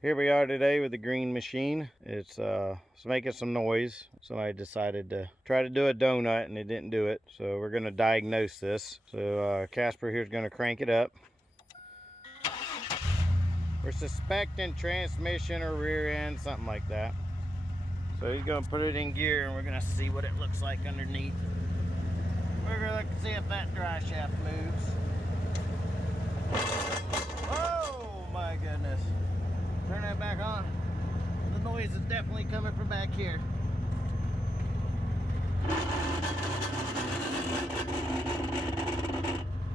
Here we are today with the green machine. It's making some noise. Somebody decided to try to do a donut and it didn't do it. So we're gonna diagnose this. So Casper here's gonna crank it up. We're suspecting transmission or rear end, something like that. So he's gonna put it in gear and we're gonna see what it looks like underneath. We're gonna look to see if that dry shaft moves. Oh my goodness. Turn that back on. The noise is definitely coming from back here.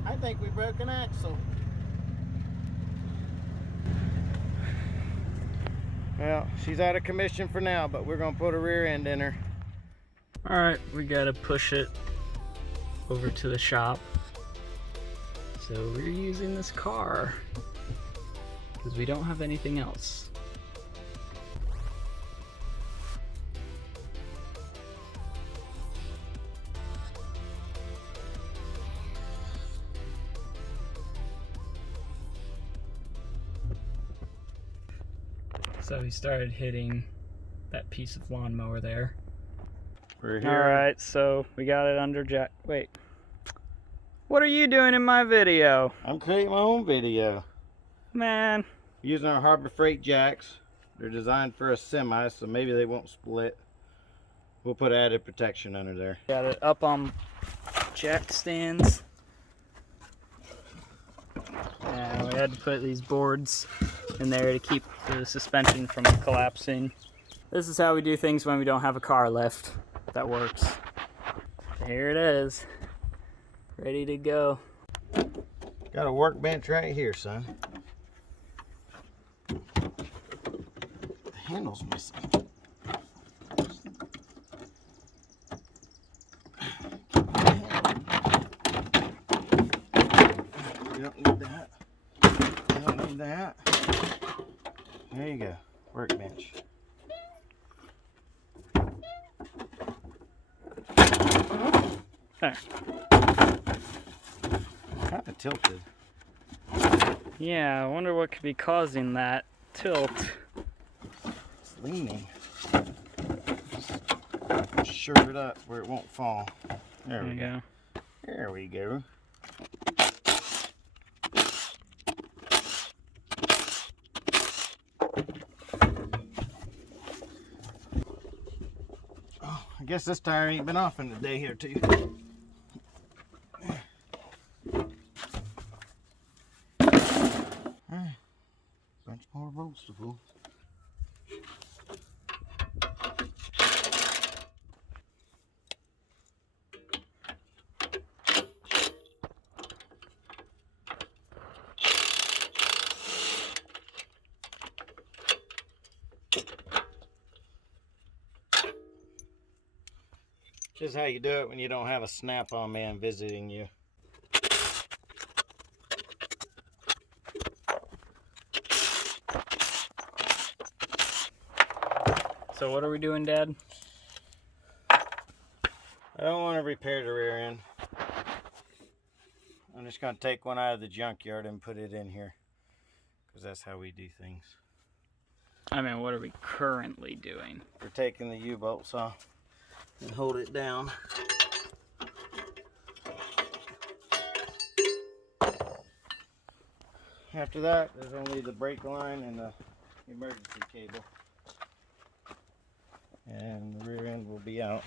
I think we broke an axle. Well, she's out of commission for now, but we're gonna put a rear end in her. All right, we gotta push it over to the shop. So we're using this car because we don't have anything else. So we started hitting that piece of lawnmower there. We're here. All right, so we got it under jack. Wait, what are you doing in my video? I'm creating my own video. Man. Using our Harbor Freight jacks. They're designed for a semi, so maybe they won't split. We'll put added protection under there. Got it up on jack stands. And we had to put these boards in there to keep the suspension from collapsing. This is how we do things when we don't have a car lift that works. Here it is, ready to go. Got a workbench right here, son. The handle's missing. You don't need that. You don't need that. There you go, workbench. There. Kind of tilted. Yeah, I wonder what could be causing that tilt. It's leaning. Just shore it up where it won't fall. There we go. There we go. Oh, I guess this tire ain't been off in a day or two. Bunch more bolts to pull. This is how you do it when you don't have a snap-on man visiting you. So what are we doing, Dad? I don't want to repair the rear end. I'm just going to take one out of the junkyard and put it in here. Because that's how we do things. I mean, what are we currently doing? We're taking the U-bolts off and hold it down. After that, there's only the brake line and the emergency cable. And the rear end will be out.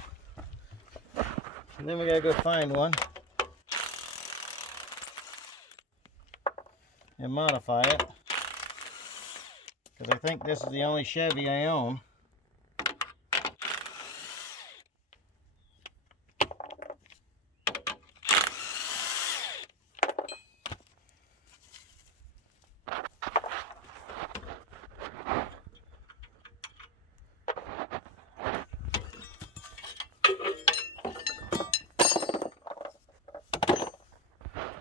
And then we gotta go find one and modify it. Because I think this is the only Chevy I own.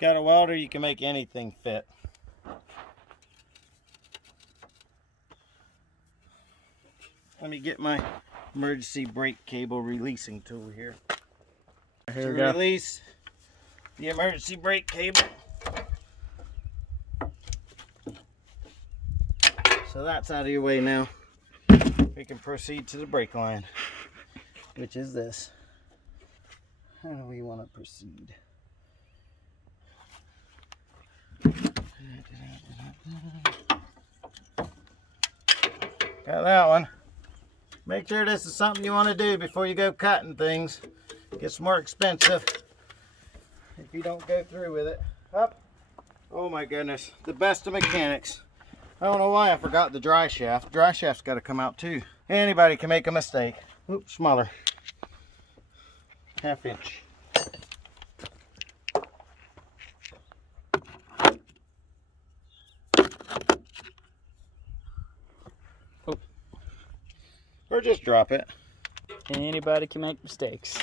Got a welder, you can make anything fit. Let me get my emergency brake cable releasing tool here. Here we go. Release the emergency brake cable. So that's out of your way now. We can proceed to the brake line, which is this. How do we want to proceed? Got that one. Make sure this is something you want to do before you go cutting things. It gets more expensive if you don't go through with it. Up. Oh my goodness, the best of mechanics. I don't know why I forgot the dry shaft. Dry shaft's got to come out too. Anybody can make a mistake. Oops, smaller. Half inch. Oh. Or just drop it. Anybody can make mistakes.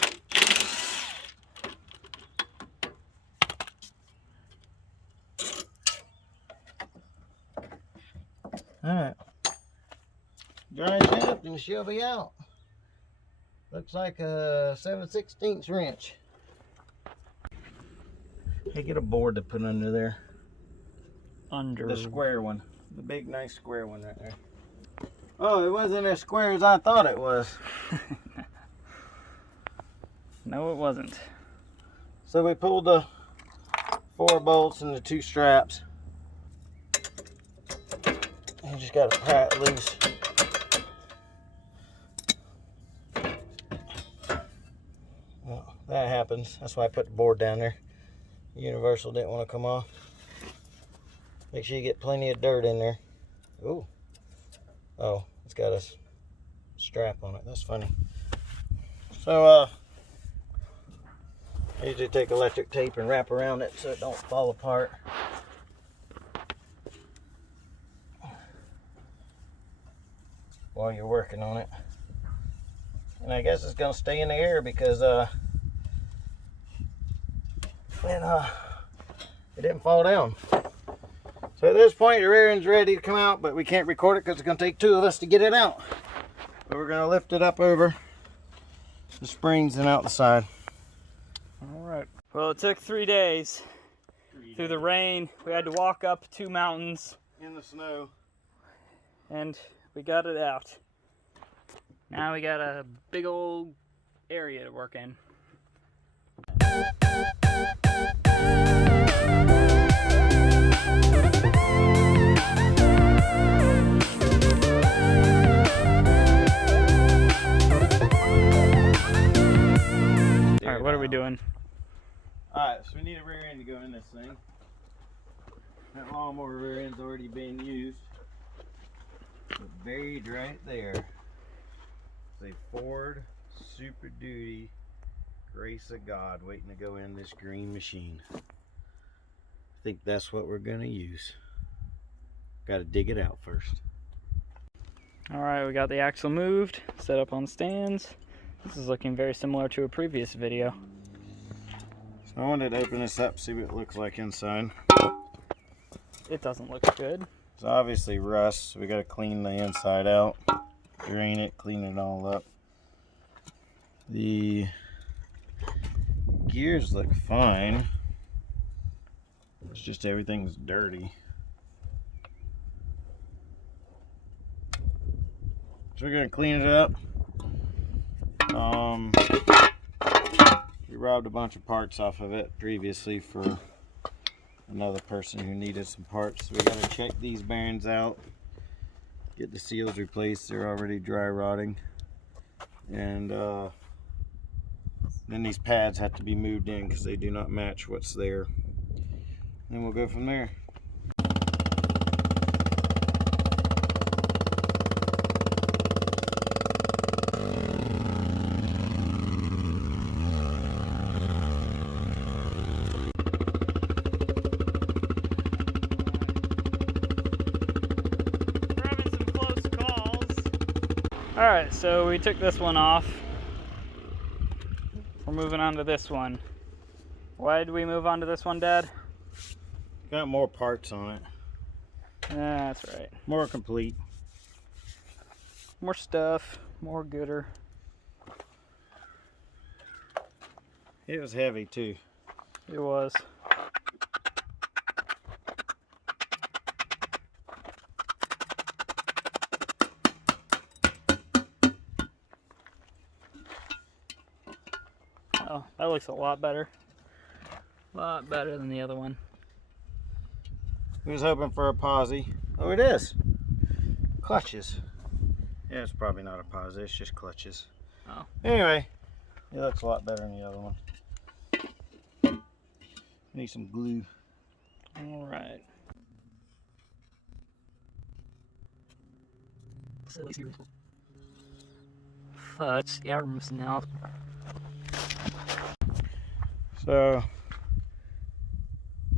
Alright. Dry shaft and she'll be out. Looks like a 7/16 wrench. Hey, get a board to put under there. Under the square one. The big nice square one right there. Oh, it wasn't as square as I thought it was. No, it wasn't. So we pulled the 4 bolts and the 2 straps. You just gotta pry it loose. Well, that happens. That's why I put the board down there. Universal didn't want to come off. Make sure you get plenty of dirt in there. Ooh. Oh, it's got a strap on it. That's funny. So, I usually take electric tape and wrap around it so it don't fall apart. While you're working on it. And I guess it's gonna stay in the air because it didn't fall down. So at this point the rear end's ready to come out, but we can't record it because it's gonna take 2 of us to get it out. But we're gonna lift it up over the springs and out the side. Alright. Well, it took 3 days. Through the rain. We had to walk up 2 mountains. In the snow. And we got it out. Now we got a big old area to work in. Alright, what are we doing? Alright, so we need a rear end to go in this thing. That lawnmower rear end's already been used. Buried right there. It's a Ford Super Duty Grace of God waiting to go in this green machine. I think that's what we're gonna use. Gotta dig it out first. Alright, we got the axle moved, set up on stands. This is looking very similar to a previous video. So I wanted to open this up, see what it looks like inside. It doesn't look good. It's obviously rust, so we gotta clean the inside out, drain it, clean it all up. The gears look fine. It's just everything's dirty. So we're gonna clean it up. We robbed a bunch of parts off of it previously for another person who needed some parts. So we gotta check these bearings out, get the seals replaced. They're already dry rotting, and then these pads have to be moved in because they do not match what's there. Then we'll go from there. Alright, so we took this one off. We're moving on to this one. Why did we move on to this one, Dad? Got more parts on it. That's right. More complete. More stuff, more gooder. It was heavy too. It was. Oh, that looks a lot better. A lot better than the other one. We was hoping for a posi. Oh, it is. Clutches. Yeah, it's probably not a posi, it's just clutches. Oh. Anyway, it looks a lot better than the other one. Need some glue. All right. Fudge, arms now. So,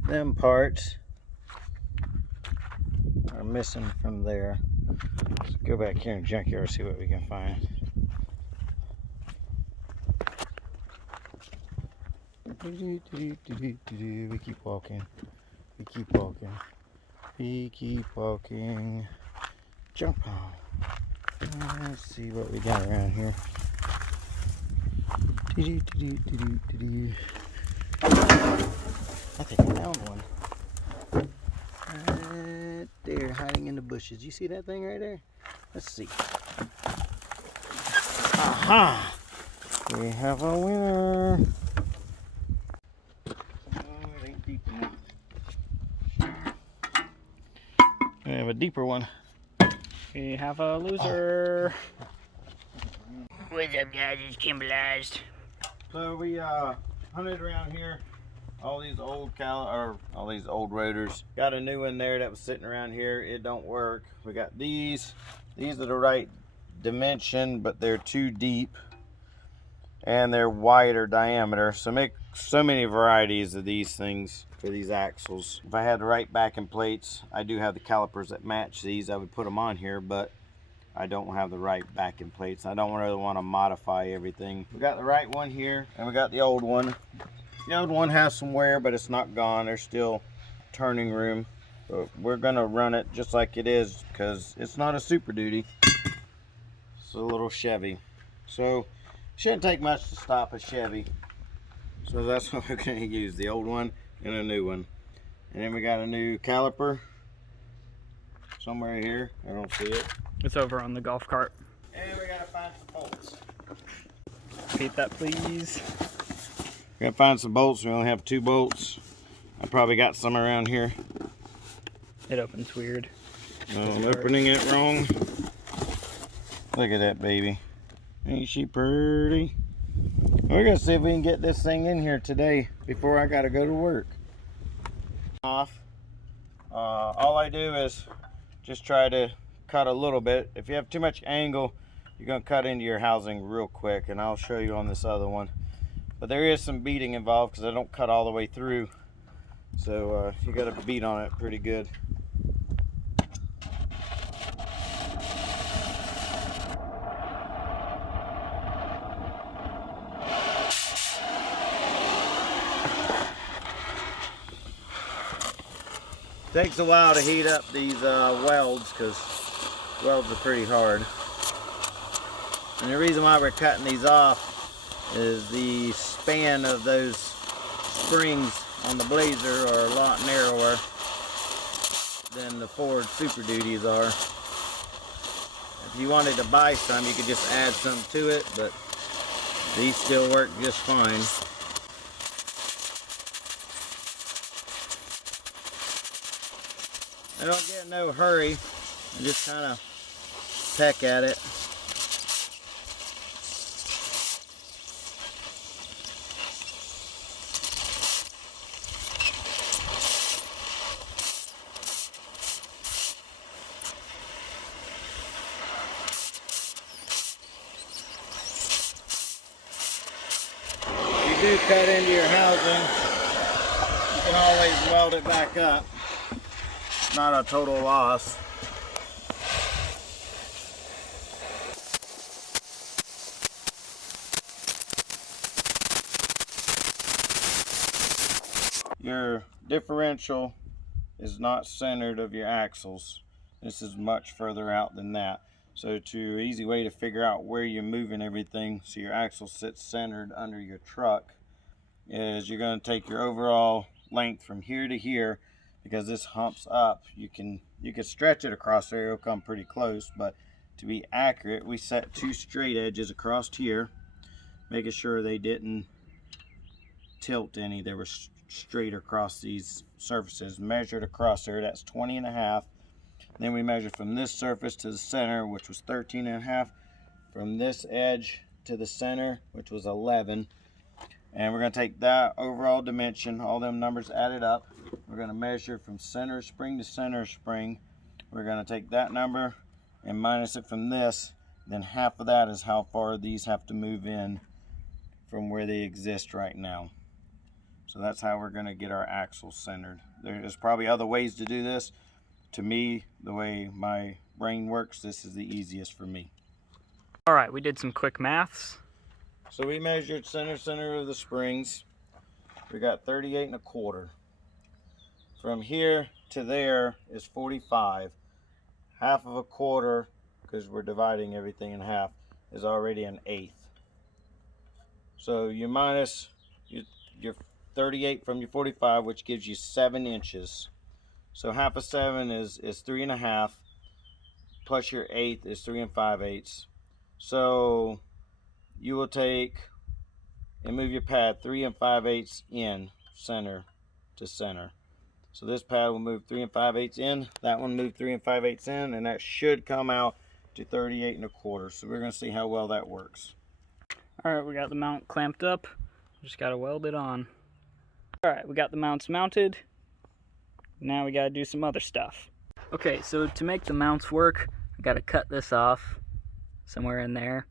them parts are missing from there. Let's go back here in the junkyard and see what we can find. We keep walking. We keep walking. We keep walking. Jump on. Let's see what we got around here. I think I found one. Right there, hiding in the bushes. You see that thing right there? Let's see. Aha! We have a winner. Oh, it ain't deep enough. We have a deeper one. We have a loser. What's up, guys? It's Kimballized. So we hunted around here. All these old all these old rotors. Got a new one there that was sitting around here. It don't work. We got these. These are the right dimension, but they're too deep and they're wider diameter. So make so many varieties of these things for these axles. If I had the right backing plates, I do have the calipers that match these. I would put them on here, but I don't have the right backing plates. I don't really want to modify everything. We got the right one here, and we got the old one. The old one has some wear, but it's not gone. There's still turning room. But we're gonna run it just like it is because it's not a Super Duty. It's a little Chevy. So shouldn't take much to stop a Chevy. So that's what we're gonna use, the old one and a new one. And then we got a new caliper somewhere here. I don't see it. It's over on the golf cart. And we gotta find some bolts. Repeat that, please. We gotta find some bolts. We only have 2 bolts. I probably got some around here. It opens weird. Oh, I'm opening it wrong. Look at that baby. Ain't she pretty? We're gonna see if we can get this thing in here today before I gotta go to work. Off. All I do is just try to cut a little bit. If you have too much angle, you're gonna cut into your housing real quick, and I'll show you on this other one. But there is some beating involved because I don't cut all the way through. So you gotta beat on it pretty good. Takes a while to heat up these welds because welds are pretty hard. And the reason why we're cutting these off is the span of those springs on the Blazer are a lot narrower than the Ford Super Duties are. If you wanted to buy some, you could just add some to it, but these still work just fine. I don't get in no hurry. I just kind of peck at it. If you do cut into your housing, you can always weld it back up. Not a total loss. Your differential is not centered of your axles. This is much further out than that. So to easy way to figure out where you're moving everything so your axle sits centered under your truck is you're going to take your overall length from here to here. Because this humps up, you can stretch it across there, it'll come pretty close, but to be accurate, we set 2 straight edges across here, making sure they didn't tilt any. They were straight across these surfaces. Measured across there, that's 20.5. Then we measured from this surface to the center, which was 13.5. From this edge to the center, which was 11. And we're going to take that overall dimension, all them numbers added up. We're going to measure from center spring to center spring. We're going to take that number and minus it from this. Then half of that is how far these have to move in from where they exist right now. So that's how we're going to get our axles centered. There's probably other ways to do this. To me, the way my brain works, this is the easiest for me. All right, we did some quick maths. So we measured center of the springs. We got 38.25. From here to there is 45. Half of a quarter, because we're dividing everything in half, is already an eighth. So you minus your 38 from your 45, which gives you 7 inches. So half of 7 is 3.5, plus your eighth is 3 5/8. So you will take and move your pad 3 5/8 in center to center. So this pad will move 3 5/8 in, that one moved 3 5/8 in, and that should come out to 38.25. So we're going to see how well that works. All right, we got the mount clamped up. Just got to weld it on. All right, we got the mounts mounted. Now we got to do some other stuff. Okay, so to make the mounts work, I got to cut this off somewhere in there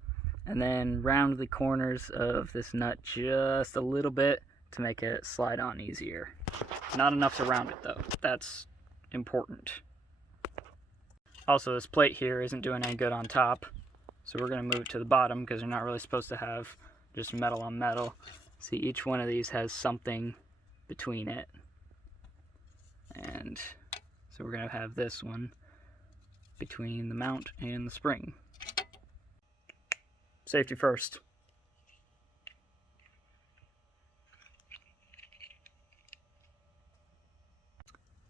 and then round the corners of this nut just a little bit to make it slide on easier. Not enough to round it though, that's important. Also, this plate here isn't doing any good on top, so we're going to move it to the bottom because you're not really supposed to have just metal on metal. See, each one of these has something between it, and so we're going to have this one between the mount and the spring. Safety first.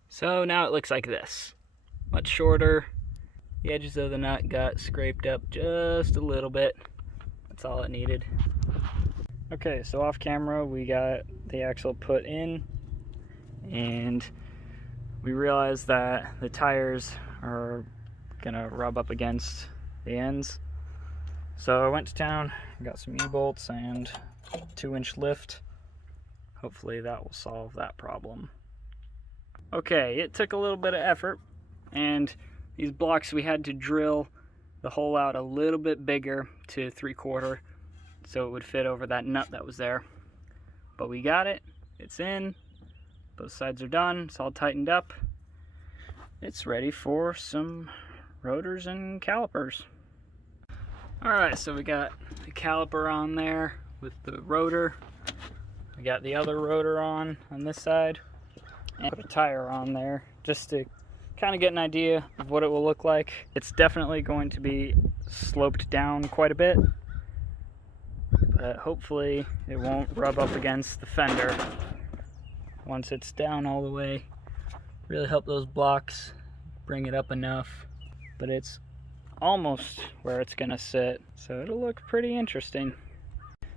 So now it looks like this. Much shorter. The edges of the nut got scraped up just a little bit. That's all it needed. Okay, so off camera we got the axle put in, and we realized that the tires are gonna rub up against the ends. So I went to town, got some U-bolts and 2-inch lift. Hopefully that will solve that problem. Okay, it took a little bit of effort, and these blocks we had to drill the hole out a little bit bigger to 3/4 so it would fit over that nut that was there. But we got it, it's in, both sides are done, it's all tightened up. It's ready for some rotors and calipers. Alright, so we got the caliper on there with the rotor. We got the other rotor on this side. And put a tire on there just to kind of get an idea of what it will look like. It's definitely going to be sloped down quite a bit, but hopefully it won't rub up against the fender once it's down all the way. Really help those blocks bring it up enough, but it's almost where it's gonna sit, so it'll look pretty interesting.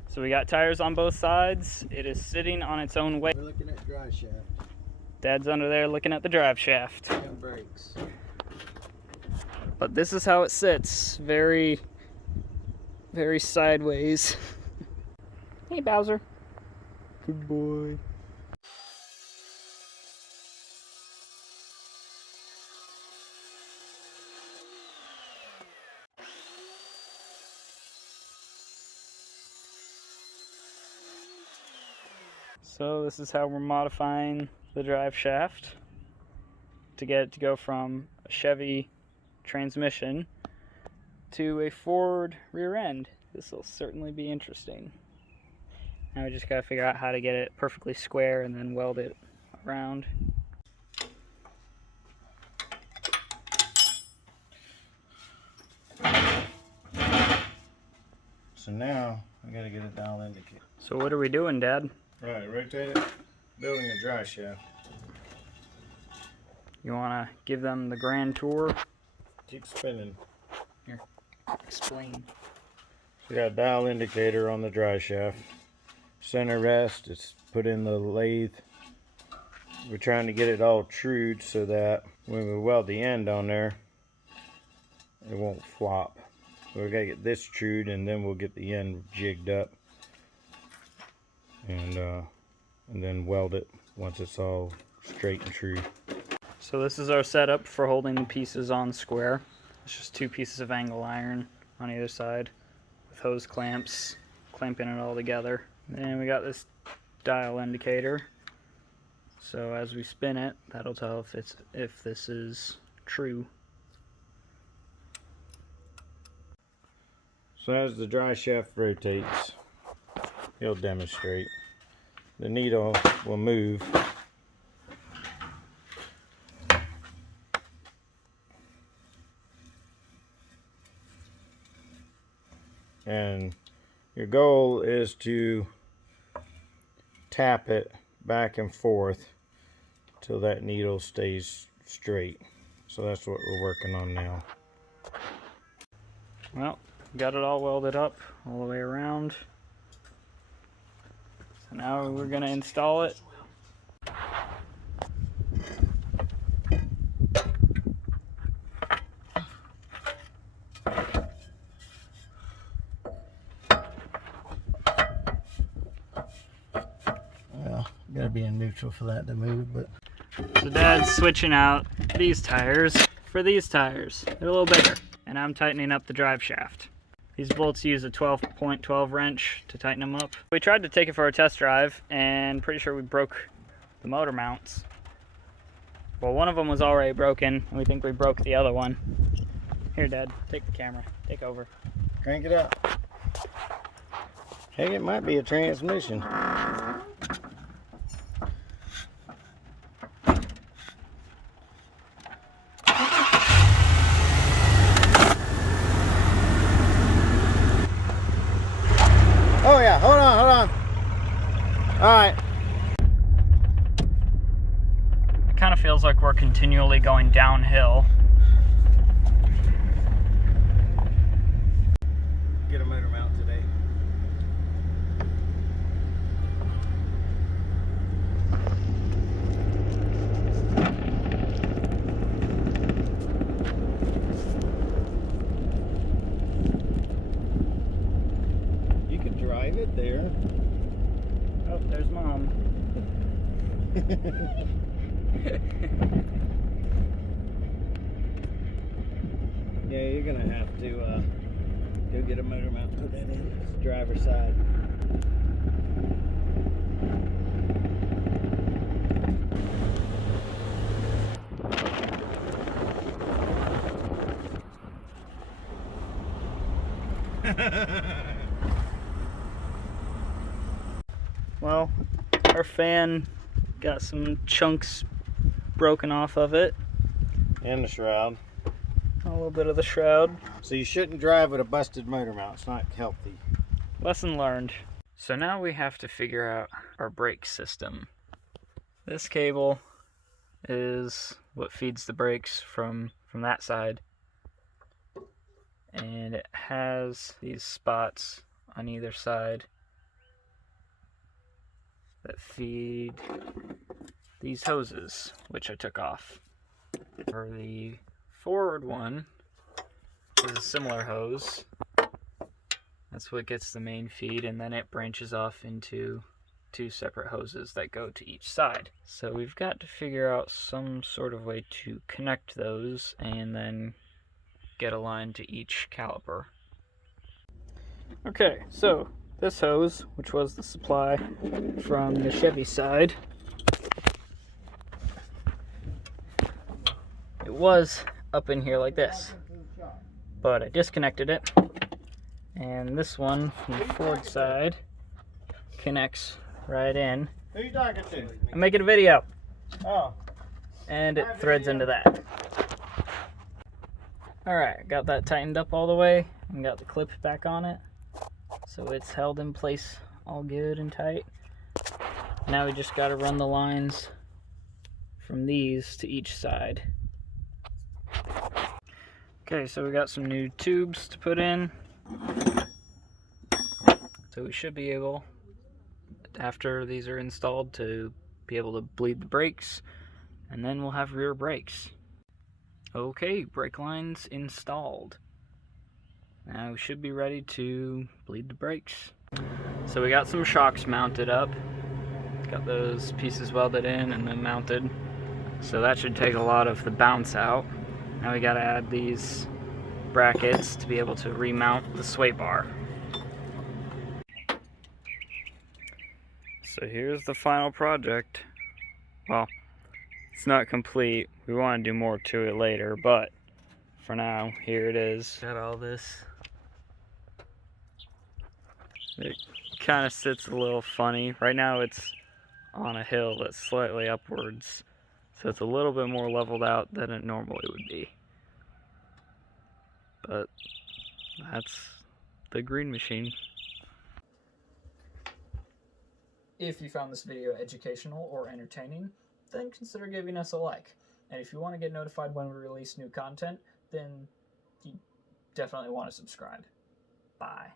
So we got tires on both sides. It is sitting on its own weight. We're looking at dry shaft. Dad's under there looking at the drive shaft. And brakes. But this is how it sits. Very, very sideways. Hey, Bowser. Good boy. So this is how we're modifying the drive shaft to get it to go from a Chevy transmission to a Ford rear end. This will certainly be interesting. Now we just gotta figure out how to get it perfectly square and then weld it around. So now I gotta get a dial indicator. So what are we doing, Dad? Right, rotate it, building a dry shaft. You wanna give them the grand tour? Keep spinning. Here, explain. We got a dial indicator on the dry shaft. Center rest, it's put in the lathe. We're trying to get it all trued so that when we weld the end on there, it won't flop. So we gotta get this trued, and then we'll get the end jigged up, and then weld it once it's all straight and true. So this is our setup for holding the pieces on square. It's just 2 pieces of angle iron on either side with hose clamps clamping it all together. And we got this dial indicator. So as we spin it, that'll tell if this is true. So as the dry shaft rotates, he'll demonstrate. The needle will move. And your goal is to tap it back and forth till that needle stays straight. So that's what we're working on now. Well, got it all welded up all the way around. So now we're going to install it. Well, gotta be in neutral for that to move, but So Dad's switching out these tires for these tires. They're a little bigger. And I'm tightening up the drive shaft. These bolts use a 12.12 wrench to tighten them up. We tried to take it for a test drive, and pretty sure we broke the motor mounts. Well, one of them was already broken, and we think we broke the other one. Here, Dad, take the camera. Take over. crank it up. Hey, it might be a transmission. Oh yeah, hold on. All right. It kind of feels like we're continually going downhill. Get a motor mount today. You can drive it there. Oh, there's Mom. Yeah, you're gonna have to go get a motor mount and put that in. It's the driver's side. Well, our fan got some chunks broken off of it. And the shroud. A little bit of the shroud. So you shouldn't drive with a busted motor mount. It's not healthy. Lesson learned. So now we have to figure out our brake system. This cable is what feeds the brakes from that side. And it has these spots on either side that feed these hoses, which I took off. For the forward one is a similar hose. That's what gets the main feed, and then it branches off into 2 separate hoses that go to each side. So we've got to figure out some sort of way to connect those and then get a line to each caliper. Okay, so this hose, which was the supply from the Chevy side, it was up in here like this, but I disconnected it, and this one from the Ford side connects right in. Who are you talking to? I'm making a video, Oh. and it threads into that. Alright, got that tightened up all the way and got the clip back on it, so it's held in place all good and tight. Now we just got to run the lines from these to each side. Okay, so we got some new tubes to put in. So we should be able after these are installed to be able to bleed the brakes, and then we'll have rear brakes. Okay, brake lines installed. Now we should be ready to bleed the brakes. So we got some shocks mounted up. Got those pieces welded in and then mounted. So that should take a lot of the bounce out. Now we gotta add these brackets to be able to remount the sway bar. So here's the final project. Well, it's not complete. We want to do more to it later, but for now, here it is. Got all this. It kind of sits a little funny. Right now it's on a hill that's slightly upwards, so it's a little bit more leveled out than it normally would be. But that's the green machine. If you found this video educational or entertaining, then consider giving us a like. And if you want to get notified when we release new content, then you definitely want to subscribe. Bye.